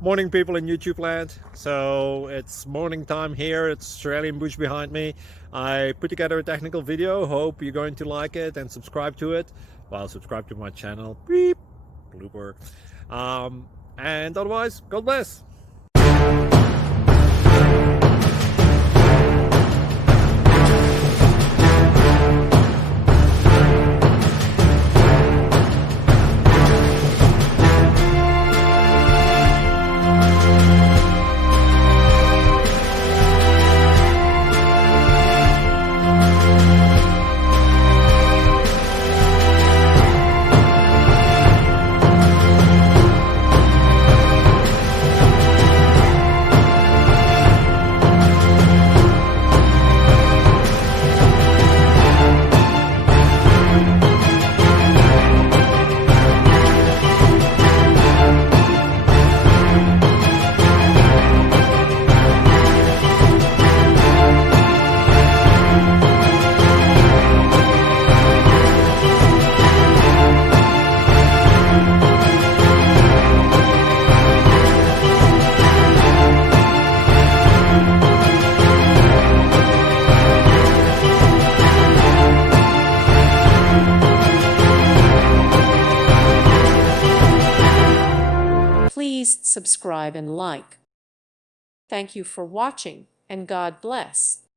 Morning, people in YouTube land. So it's morning time here. It's Australian bush behind me. I put together a technical video. Hope you're going to like it and subscribe to it. Well, subscribe to my channel. Beep. Blooper. And otherwise, God bless. Please subscribe and like. Thank you for watching, and God bless.